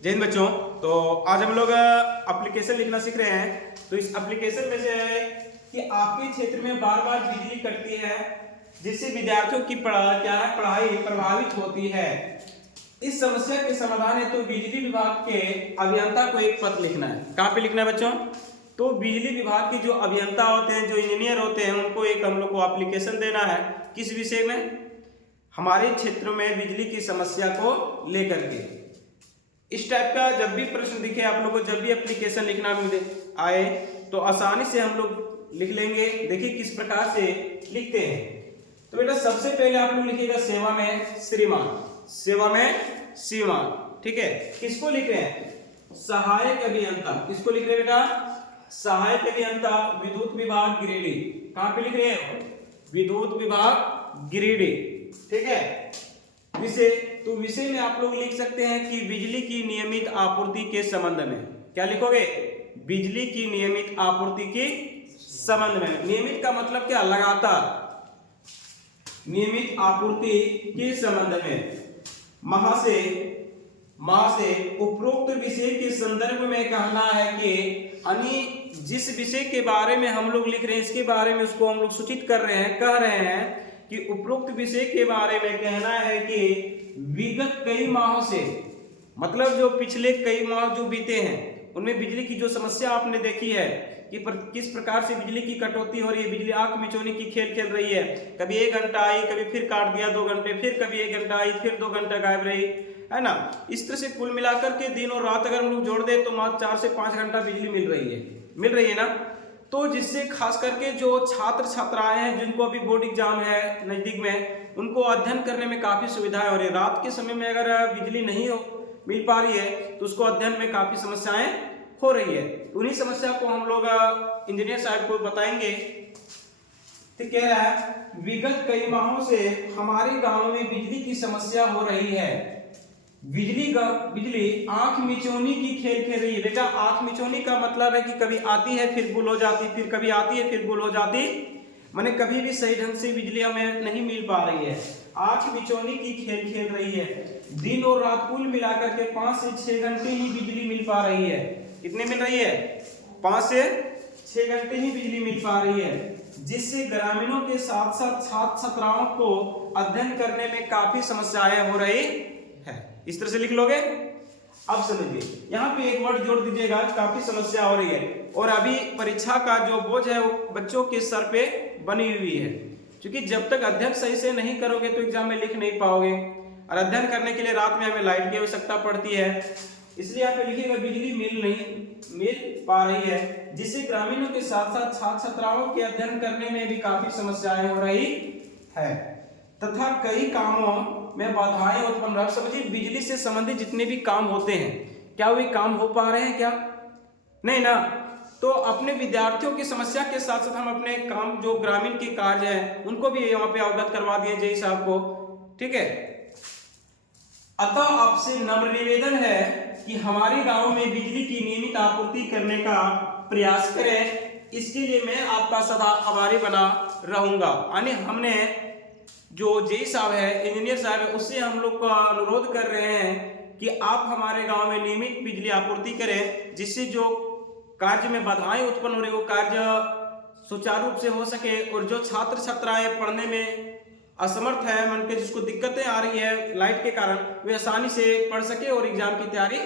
जय हिंद बच्चों। तो आज हम लोग एप्लीकेशन लिखना सीख रहे हैं। तो इस एप्लीकेशन में से है कि आपके क्षेत्र में बार बार बिजली कटती है जिससे विद्यार्थियों की पढ़ाई प्रभावित होती है। इस समस्या के समाधान है तो बिजली विभाग के अभियंता को एक पत्र लिखना है। कहाँ पे लिखना है बच्चों? तो बिजली विभाग के जो अभियंता होते हैं, जो इंजीनियर होते हैं, उनको एक हम लोग को एप्लीकेशन देना है। किस विषय में? हमारे क्षेत्र में बिजली की समस्या को लेकर के। इस टाइप का जब भी प्रश्न दिखे आप लोगों को, जब भी एप्लीकेशन लिखना मिले आए तो आसानी से हम लोग लिख लेंगे। देखिए किस प्रकार से लिखते हैं। तो बेटा सबसे पहले आप लोग लिखिएगा सेवा में श्रीमान, सेवा में श्रीमान। ठीक है, किसको लिख रहे हैं? सहायक अभियंता। किसको लिख रहे हैं बेटा? सहायक अभियंता विद्युत विभाग गिरिडीह। कहां पे लिख रहे हैं? विद्युत विभाग गिरिडीह। ठीक है। विषय, तो विषय में आप लोग लिख सकते हैं कि बिजली की नियमित आपूर्ति के संबंध में। क्या लिखोगे? बिजली की नियमित आपूर्ति के संबंध में। नियमित का मतलब क्या? लगातार। नियमित आपूर्ति के संबंध में महा से उपरोक्त विषय के संदर्भ में कहना है कि यानी जिस विषय के बारे में हम लोग लिख रहे हैं इसके बारे में उसको हम लोग सूचित कर रहे हैं, कह रहे हैं कि उपरोक्त विषय के बारे में कहना है कि विगत कई माहों से, मतलब जो पिछले कई माह जो बीते हैं उनमें बिजली की जो समस्या आपने देखी है कि किस प्रकार से बिजली की कटौती हो रही है, बिजली आंख मिचौनी की खेल खेल रही है। कभी 1 घंटा आई, कभी फिर काट दिया 2 घंटे, फिर कभी 1 घंटा आई, फिर 2 घंटा गायब रही, है ना। इस तरह से कुल मिलाकर के दिन और रात अगर हम लोग जोड़ दे तो मात्र 4 से 5 घंटा बिजली मिल रही है ना। तो जिससे खास करके जो छात्र छात्राएं हैं जिनको अभी बोर्ड एग्जाम है नजदीक में, उनको अध्ययन करने में काफी सुविधाएं हो रही है। रात के समय में अगर बिजली नहीं मिल पा रही है तो उसको अध्ययन में काफी समस्याएं हो रही है। उन्हीं समस्या को हम लोग इंजीनियर साहब को बताएंगे। तो कह रहा है विगत कई माहों से हमारे गांव में बिजली की समस्या हो रही है। बिजली आंख मिचौनी की खेल खेल रही है। बेटा आंख मिचौनी का मतलब है कि कभी आती है फिर गुल हो जाती, फिर कभी आती है फिर गुल हो जाती, माने कभी भी सही ढंग से बिजली हमें नहीं मिल पा रही है। आंख मिचौनी की खेल खेल रही है। दिन और रात कुल मिलाकर के 5 से 6 घंटे ही बिजली मिल पा रही है। कितने मिल रही है? 5 से 6 घंटे ही बिजली मिल पा रही है, जिससे ग्रामीणों के साथ साथ छात्र छात्राओं को अध्ययन करने में काफी समस्याएं हो रही है। इस तरह से लिख लोगे। अब समझिए यहाँ पे एक वर्ड जोड़ दीजिएगा, काफी समस्या हो रही है और अभी परीक्षा का जो बोझ है वो बच्चों के सर पे बनी हुई है। क्योंकि जब तक अध्ययन सही से नहीं करोगे तो एग्जाम में लिख नहीं पाओगे, और अध्ययन करने के लिए रात में हमें लाइट की आवश्यकता पड़ती है। इसलिए यहाँ पे लिखिएगा बिजली नहीं मिल पा रही है, जिससे ग्रामीणों के साथ साथ छात्र छात्राओं के अध्ययन करने में भी काफी समस्याएं हो रही है तथा कई कामों में बाधाएं उत्पन्न रहा। समझिए बिजली से संबंधित जितने भी काम होते हैं, क्या वे काम हो पा रहे हैं? क्या नहीं ना। तो अपने विद्यार्थियों की समस्या के साथ साथ हम अपने काम जो ग्रामीण के कार्य हैं उनको भी यहाँ पे अवगत करवा दिए जय साहब को। ठीक है। अतः आपसे नम्र निवेदन है कि हमारे गांव में बिजली की नियमित आपूर्ति करने का प्रयास करें। इसके लिए मैं आपका सदा आभारी बना रहूंगा। यानी हमने जो जे साहब है, इंजीनियर साहब है, उससे हम लोग का अनुरोध कर रहे हैं कि आप हमारे गांव में नियमित बिजली आपूर्ति करें, जिससे जो कार्य में बाधाएं उत्पन्न हो रही वो कार्य सुचारू रूप से हो सके, और जो छात्र छात्राएं पढ़ने में असमर्थ है, मन के जिसको दिक्कतें आ रही है लाइट के कारण, वे आसानी से पढ़ सके और एग्जाम की तैयारी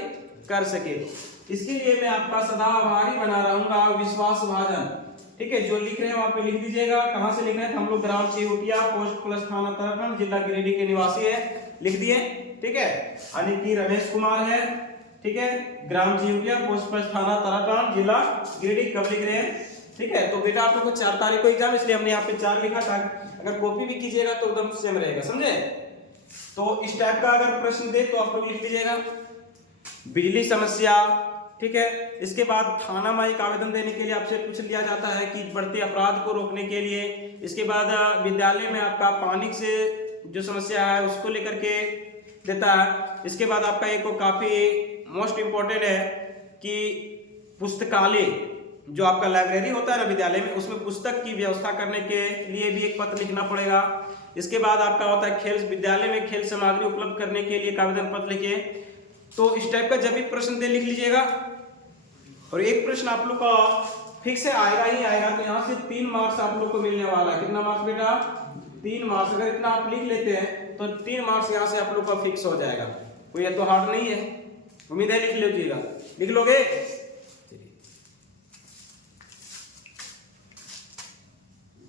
कर सके। इसके लिए मैं आपका सदा आभारी बना रहूंगा। विश्वास भाजन। ठीक है, जो लिख रहे हैं वहां पे लिख दीजिएगा कहां से लिख रहे हैं। हम लोग ग्राम चिहुटिया, पोस्ट प्लस थाना तरफन, जिला गिरिडीह के निवासी है, लिख दिए। ठीक है। यानी कि रमेश कुमार है। ठीक है, ग्राम चिहुटिया, पोस्ट प्लस थाना तरफन, जिला गिरिडीह। कब लिख रहे हैं? ठीक है। तो बेटा आप लोग को 4 तारीख को एग्जाम, इसलिए हमने यहाँ पे 4 लिखा था। अगर कॉपी भी कीजिएगा तो एकदम सेम रहेगा, समझे। तो इस टाइप का अगर प्रश्न दे तो आप लोग लिख दीजिएगा बिजली समस्या। ठीक है। इसके बाद थाना में एक आवेदन देने के लिए आपसे पूछ लिया जाता है कि बढ़ते अपराध को रोकने के लिए। इसके बाद विद्यालय में आपका पानी से जो समस्या है उसको लेकर के देता है। इसके बाद आपका एक काफी मोस्ट इम्पोर्टेंट है कि पुस्तकालय, जो आपका लाइब्रेरी होता है ना विद्यालय में, उसमें पुस्तक की व्यवस्था करने के लिए भी एक पत्र लिखना पड़ेगा। इसके बाद आपका होता है खेल, विद्यालय में खेल सामग्री उपलब्ध करने के लिए एक आवेदन पत्र लिखिए। तो इस टाइप का जब भी प्रश्न दे लिख लीजिएगा। और एक प्रश्न आप लोग का फिक्स है, आएगा ही आएगा। तो यहाँ से 3 मार्क्स आप लोग को मिलने वाला है। कितना मार्क्स बेटा? 3 मार्क्स। अगर इतना आप लिख लेते हैं तो 3 मार्क्स यहाँ से आप लोग का फिक्स हो जाएगा। कोई ये तो हार्ड नहीं है, उम्मीद है लिख लीजिएगा। लिख लोगे?